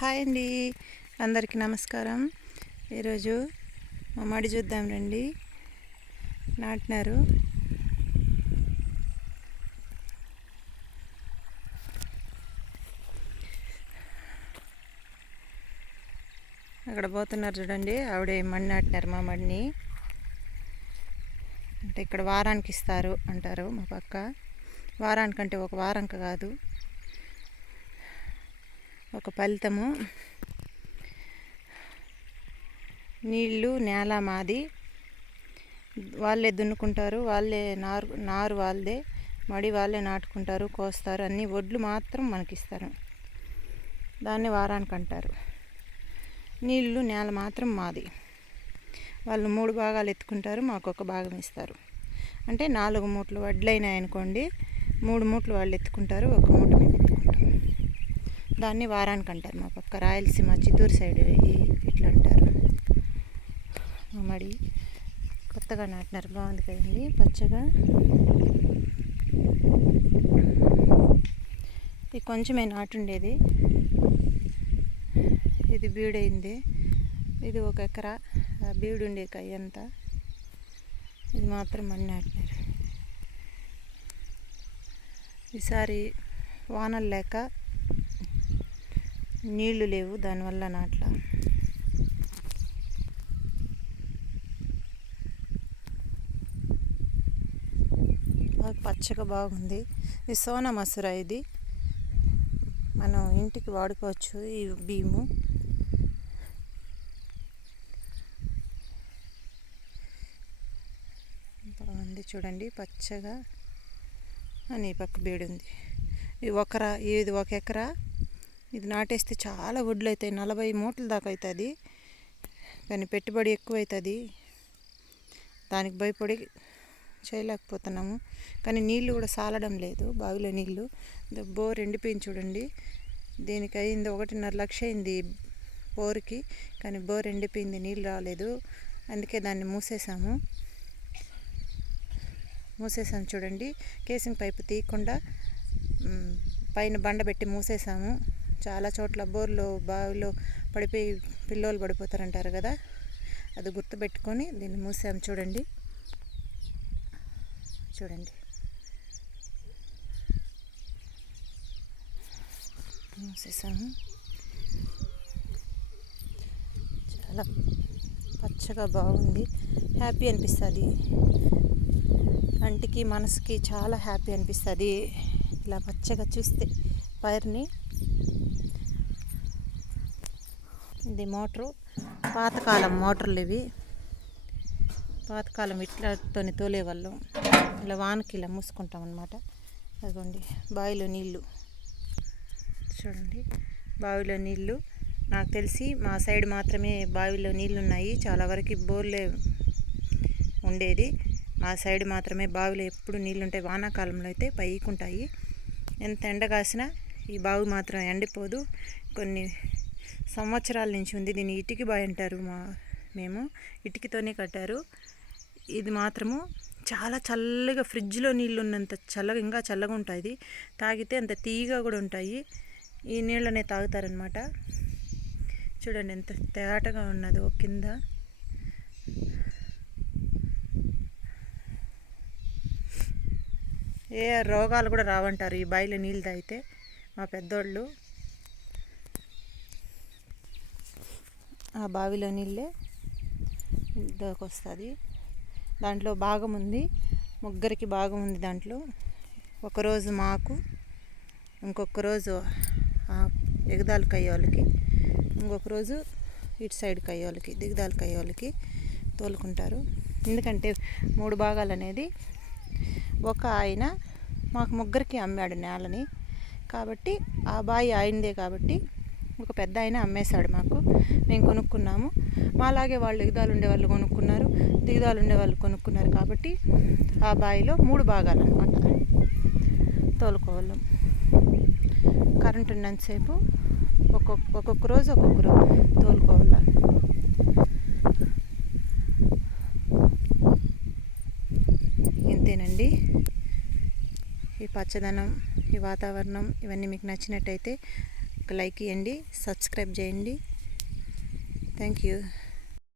Hi అండి. అందరికీ నమస్కారం. ఈరోజు మా మడి చూద్దాం రండి. నాటినారు. అక్కడ పోతున్నారు చూడండి. ఆవిడ మడి నాటినారు మా మడిని అంటే ఇక్కడ వారానికి ఇస్తారు అంటారు మా పక్క. వారానికంటే ఒక వారంక కాదు. ఒక ఫలితము. నీళ్ళు నేల మాది. వాళ్ళే దున్నుకుంటారు వాళ్ళే నారు నారు వాళ్ళదే. మడి వాళ్ళే నాటుకుంటారు కోస్తారు. అన్ని వడ్లు మాత్రం మనకిస్తారు. దాన్ని వారానికి అంటారు. నీళ్ళు నేల మాత్రం మాది. వాళ్ళు మూడు భాగాలు ఎత్తుకుంటారు మాకు ఒక భాగం ఇస్తారు. అంటే నాలుగు మూట్లు వడ్లైనాయనుకోండి మూడు మూట్లు వాళ్ళు ఎత్తుకుంటారు ఒక మూట మేము ఎత్తుకుంటాం. దాన్ని వారానికి అంటారు. మా పక్క రాయలసీమ చిత్తూరు సైడ్ ఇట్లా అంటారు. మడి కొత్తగా నాటినారు. బాగుంది కదండి. పచ్చగా. ఇది కొంచెమే నాటుండేది. ఇది బీడైంది. ఇది ఒక ఎకరా. ఆ బీడు ఉండే కయ్య అంతా. ఇది మాత్రం మన్ని నాటినారు. ఈసారి వానలు లేక నీళ్ళు లేవు దానివల్ల నాట్ల. బాగా పచ్చగా బాగుంది. ఇది సోనా మసూర ఇది. మనం ఇంటికి వాడుకోవచ్చు ఈ బియ్యము. బాగుంది చూడండి పచ్చగా. అని పక్క బీడు ఉంది ఇది ఒకరా ఇది ఒక ఎకరా? ఇది నాటేస్తే చాలా వడ్లు అవుతాయి నలభై మూటల దాకా అవుతుంది కానీ పెట్టుబడి ఎక్కువ అవుతుంది దానికి భయపడి చేయలేకపోతున్నాము. కానీ నీళ్ళు కూడా సాలడం లేదు. బావిలో నీళ్ళు బోర్ ఎండిపోయింది చూడండి. దీనికి అయింది ఒకటిన్నర లక్ష అయింది బోర్కి. కానీ బోర్ ఎండిపోయింది నీళ్ళు రాలేదు. అందుకే దాన్ని మూసేసాము. మూసేసాము చూడండి. కేసింగ్ పైపు తీయకుండా పైన బండ పెట్టి మూసేసాము. చాలా చోట్ల బోర్లు బావిలో పడిపోయి పిల్లోలు పడిపోతారంటారు కదా. అది గుర్తుపెట్టుకొని దీన్ని మూసాము చూడండి. చూడండి. మూసేసాము. చాలా పచ్చగా బాగుంది. హ్యాపీ అనిపిస్తుంది. కంటికి మనసుకి చాలా హ్యాపీ అనిపిస్తుంది. ఇలా పచ్చగా చూస్తే పైర్ని ఇది మోటరు. పాతకాలం మోటార్లు ఇవి. పాతకాలం ఇట్లతో తోలేవాళ్ళం. ఇలా వానకి ఇలా మూసుకుంటాం అనమాట అదిగోండి బావిలో నీళ్ళు. చూడండి బావిలో నీళ్ళు. నాకు తెలిసి మా సైడ్ మాత్రమే బావిలో నీళ్ళు ఉన్నాయి చాలా వరకు బోర్లే ఉండేది. మా సైడ్ మాత్రమే బావిలో ఎప్పుడు నీళ్ళు ఉంటాయి వానాకాలంలో అయితే పైకుంటాయి. ఎంత ఎండ కాసినా ఈ బావి మాత్రం ఎండిపోదు. కొన్ని సంవత్సరాల నుంచి ఉంది. దీన్ని ఇటుకి బావి అంటారు మా మేము. ఇటుకతోనే కట్టారు. ఇది మాత్రము చాలా చల్లగా ఫ్రిడ్జ్లో నీళ్ళు ఉన్నంత చల్లగా ఇంకా చల్లగా ఉంటుంది. తాగితే అంత తీయగా కూడా ఉంటాయి. ఈ నీళ్ళనే తాగుతారనమాట చూడండి ఎంత తేటగా ఉన్నదో కింద. ఏ రోగాలు కూడా రావంటారు ఈ బాయిలో నీళ్ళు తాగితే మా పెద్దోళ్ళు. ఆ బావిలో నీళ్ళే వస్తుంది దాంట్లో భాగం ఉంది. ముగ్గురికి భాగం ఉంది దాంట్లో. ఒకరోజు మాకు ఇంకొక రోజు ఎగదాలకు అయ్యేవాళ్ళకి ఇంకొక రోజు ఇటు సైడ్కి అయ్యేవాళ్ళకి దిగదాలకు అయ్యేవాళ్ళకి తోలుకుంటారు. ఎందుకంటే మూడు భాగాలు అనేది ఒక ఆయన మాకు ముగ్గురికి అమ్మాడు నేలని. కాబట్టి ఆ బావి ఆయనదే కాబట్టి ఒక పెద్ద ఆయన అమ్మేశాడు మాకు. మేము కొనుక్కున్నాము. మాలాగే వాళ్ళు దిగుదాలు ఉండే వాళ్ళు కొనుక్కున్నారు. దిగుదాలు ఉండే వాళ్ళు కొనుక్కున్నారు కాబట్టి ఆ బావిలో మూడు భాగాలు అనమాట తోలుకోవాళ్ళం. కరెంట్ ఉన్నంతసేపు ఒక్కొక్క ఒక్కొక్క రోజు ఒక్కొక్క రోజు తోలుకోవాల. ఇంతేనండి. ఈ పచ్చదనం ఈ వాతావరణం ఇవన్నీ మీకు నచ్చినట్టయితే ఒక లైక్ ఇవ్వండి సబ్స్క్రైబ్ చేయండి. Thank you.